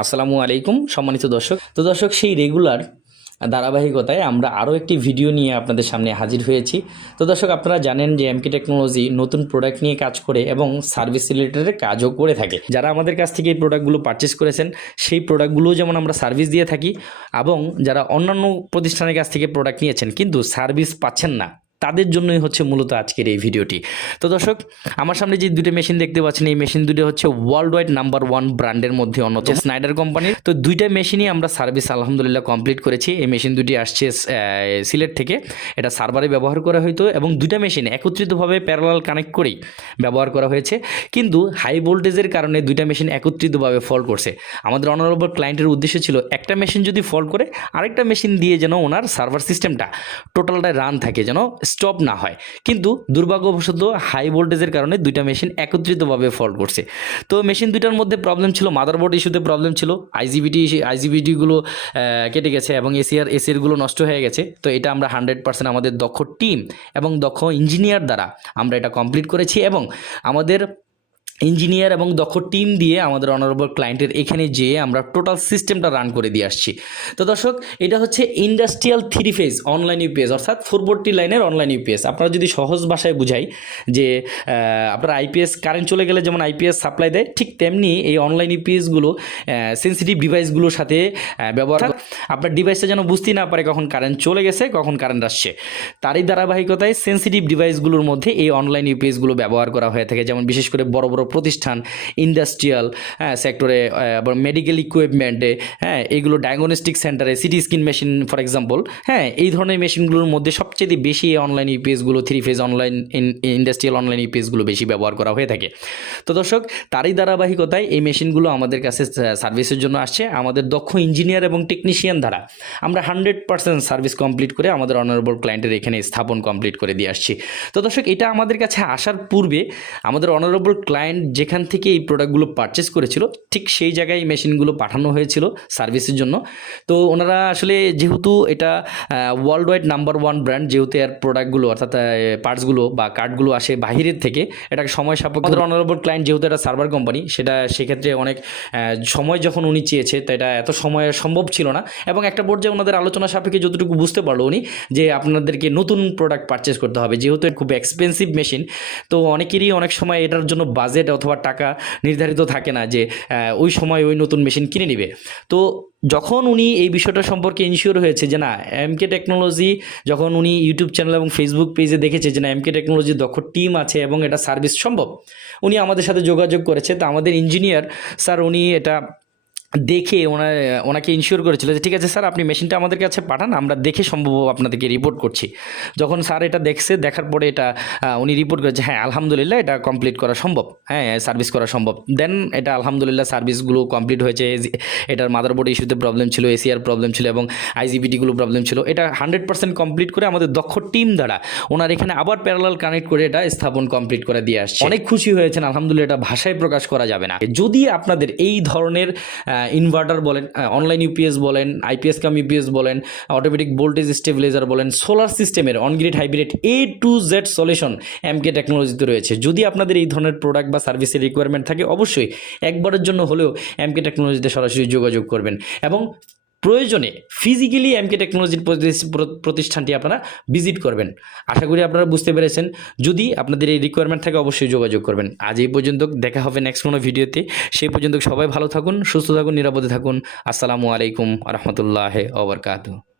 আসসালামু আলাইকুম সম্মানিত দর্শক। তো দর্শক, সেই রেগুলার ধারাবাহিকতায় আমরা আরও একটি ভিডিও নিয়ে আপনাদের সামনে হাজির হয়েছি। তো দর্শক, আপনারা জানেন যে এমকে টেকনোলজি নতুন প্রোডাক্ট নিয়ে কাজ করে এবং সার্ভিস রিলেটেড কাজও করে থাকে। যারা আমাদের কাছ থেকে এই প্রোডাক্টগুলো পারচেস করেছেন সেই প্রোডাক্টগুলো যেমন আমরা সার্ভিস দিয়ে থাকি, এবং যারা অন্যান্য প্রতিষ্ঠানের কাছ থেকে প্রোডাক্ট নিয়েছেন কিন্তু সার্ভিস পাচ্ছেন না, তাদের জন্যই হচ্ছে মূলত আজকের এই ভিডিওটি। তো দর্শক, আমার সামনে যে দুটো মেশিন দেখতে পাচ্ছেন, এই মেশিন দুটো হচ্ছে ওয়ার্ল্ড ওয়াইড নাম্বার 1 ব্র্যান্ডের মধ্যে অন্যতম স্নাইডার কোম্পানির। তো দুইটা মেশিনই আমরা সার্ভিস আলহামদুলিল্লাহ কমপ্লিট করেছি। এই মেশিন দুটি আসছে সিলেট থেকে। এটা সার্ভারে ব্যবহার করা হতো এবং দুইটা মেশিন একত্রিতভাবে প্যারালাল কানেক্ট করেই ব্যবহার করা হয়েছে, কিন্তু হাই ভোল্টেজের কারণে দুইটা মেশিন একত্রিতভাবে ফল্ট করছে। আমাদের অনারেবল ক্লায়েন্টের উদ্দেশ্য ছিল একটা মেশিন যদি ফল্ট করে আরেকটা মেশিন দিয়ে যেন ওনার সার্ভার সিস্টেমটা টোটালটা রান থাকে, যেন স্টপ না হয়। কিন্তু দুর্ভাগ্যবশত হাই ভোল্টেজের কারণে দুইটা মেশিন একত্রিতভাবে ফল্ট করছে। তো মেশিন দুইটার মধ্যে প্রবলেম ছিল, মাদারবোর্ড ইস্যুতে প্রবলেম ছিল, আইজিবিটিগুলো কেটে গেছে এবং এসিআরগুলো নষ্ট হয়ে গেছে। তো এটা আমরা 100% আমাদের দক্ষ টিম এবং দক্ষ ইঞ্জিনিয়ার দ্বারা আমরা এটা কমপ্লিট করেছি, এবং আমাদের ইঞ্জিনিয়ার এবং দক্ষ টিম দিয়ে আমাদের অনারেবল ক্লায়েন্টের এখানে যেয়ে আমরা টোটাল সিস্টেমটা রান করে দিয়ে আসছি। তো দর্শক, এটা হচ্ছে ইন্ডাস্ট্রিয়াল 3 ফেজ অনলাইন ইউপিএস, অর্থাৎ 440 লাইনের অনলাইন ইউপিএস। আপনারা যদি সহজ ভাষায় বুঝাই যে আপনারা আইপিএস কারেন্ট চলে গেলে যেমন আইপিএস সাপ্লাই দেয়, ঠিক তেমনি এই অনলাইন ইউপিএসগুলো সেন্সিটিভ ডিভাইসগুলোর সাথে ব্যবহার, আপনার ডিভাইসটা যেন বুঝতেই না পারে কখন কারেন্ট চলে গেছে কখন কারেন্ট আসছে। তারই ধারাবাহিকতায় সেন্সিটিভ ডিভাইসগুলোর মধ্যে এই অনলাইন ইউপিএসগুলো ব্যবহার করা হয়ে থাকে, যেমন বিশেষ করে বড় বড় প্রতিষ্ঠান, ইন্ডাস্ট্রিয়াল সেক্টরে, আবার মেডিকেল ইকুইপমেন্টে, এইগুলো ডায়াগনস্টিক সেন্টারে, CT scan machine for example, এই ধরনের মেশিনগুলোর মধ্যে সবচেয়ে বেশি এই অনলাইন ইউপিএসগুলো 3 ফেজ অনলাইন ইন্ডাস্ট্রিয়াল অনলাইন ইউপিএসগুলো বেশি ব্যবহার করা হয়ে থাকে। তো দর্শক, তারই ধারাবাহিকতায় এই মেশিনগুলো আমাদের কাছে সার্ভিসের জন্য আসছে। আমাদের দক্ষ ইঞ্জিনিয়ার এবং টেকনিশিয়ান দ্বারা আমরা 100% সার্ভিস কমপ্লিট করে আমাদের অনারেবল ক্লায়েন্টের এখানে স্থাপন কমপ্লিট করে দিয়ে আসছি। তো দর্শক, এটা আমাদের কাছে আসার পূর্বে আমাদের অনারেবল ক্লায়েন্ট যেখান থেকে এই প্রোডাক্টগুলো পারচেস করেছিল ঠিক সেই জায়গায় এই মেশিনগুলো পাঠানো হয়েছিল সার্ভিসের জন্য। তো ওনারা আসলে যেহেতু এটা ওয়ার্ল্ড ওয়াইড নাম্বার 1 ব্র্যান্ড, যেহেতু এর প্রোডাক্টগুলো অর্থাৎ পার্টসগুলো বা কার্ডগুলো আসে বাহিরের থেকে, এটা সময় সাপেক্ষ। অনারেবল ক্লায়েন্ট যেহেতু এটা সার্ভার কোম্পানি, সেক্ষেত্রে অনেক সময় যখন উনি চেয়েছে, তো এটা এত সময় সম্ভব ছিল না, এবং একটা পর্যায়ে ওনাদের আলোচনা সাপেক্ষে যতটুকু বুঝতে পারলো উনি যে আপনাদেরকে নতুন প্রোডাক্ট পারচেস করতে হবে, যেহেতু খুব এক্সপেন্সিভ মেশিন। তো অনেকেরই অনেক সময় এটার জন্য বাজেট অথবা টাকা নির্ধারিত থাকে না যে ওই সময় ওই নতুন মেশিন কিনে নেবে। তো যখন উনি এই বিষয়টা সম্পর্কে ইনশিওর হয়েছে যে না, এমকে টেকনোলজি, যখন উনি ইউটিউব চ্যানেল এবং ফেসবুক পেজে দেখেছে যে না, এমকে টেকনোলজির দক্ষ টিম আছে এবং এটা সার্ভিস সম্ভব, উনি আমাদের সাথে যোগাযোগ করেছে। তো আমাদের ইঞ্জিনিয়ার স্যার উনি এটা দেখে ওনাকে ইনশিওর করেছিল যে ঠিক আছে স্যার, আপনি মেশিনটা আমাদের কাছে পাঠান, আমরা দেখে সম্ভব আপনাদেরকে রিপোর্ট করছি। যখন স্যার এটা দেখছে, দেখার পরে এটা উনি রিপোর্ট করেছে হ্যাঁ আলহামদুলিল্লাহ এটা কমপ্লিট করা সম্ভব, সার্ভিস করা সম্ভব। দেন এটা আলহামদুলিল্লাহ সার্ভিসগুলো কমপ্লিট হয়েছে। এটার মাদারবোর্ড ইস্যুতে প্রবলেম ছিল, এসিআর প্রবলেম ছিল এবং আইজিবিটিগুলো প্রবলেম ছিল। এটা 100% কমপ্লিট করে আমাদের দক্ষ টিম দ্বারা ওনার এখানে আবার প্যারালাল কানেক্ট করে এটা স্থাপন কমপ্লিট করে দিয়ে আসছে। অনেক খুশি হয়েছেন আলহামদুলিল্লাহ, এটা ভাষায় প্রকাশ করা যাবে না। যদি আপনাদের এই ধরনের ইনভার্টার বলেন, অনলাইন ইউপিএস বলেন, আইপিএস কাম ইউপিএস বলেন, অটোমেটিক ভোল্টেজ স্টেবিলাইজার বলেন, সোলার সিস্টেমের on grid hybrid A to Z solution MK টেকনোলজিতে রয়েছে। যদি আপনাদের এই ধরনের প্রোডাক্ট বা সার্ভিসের রিকোয়ারমেন্ট থাকে, অবশ্যই একবারের জন্য হলেও এমকে টেকনোলজিতে সরাসরি যোগাযোগ করবেন, এবং প্রয়োজনে ফিজিক্যালি এমকে টেকনোলজির প্রতিষ্ঠানটি আপনারা ভিজিট করবেন। আশা করি আপনারা বুঝতে পেরেছেন। যদি আপনাদের এই রিকোয়ারমেন্ট থাকে অবশ্যই যোগাযোগ করবেন। আজ এই পর্যন্ত, দেখা হবে নেক্সট কোনো ভিডিওতে। সেই পর্যন্ত সবাই ভালো থাকুন, সুস্থ থাকুন, নিরাপদে থাকুন। আসসালামু আলাইকুম ওয়া রাহমাতুল্লাহি ওয়া বারাকাতুহু।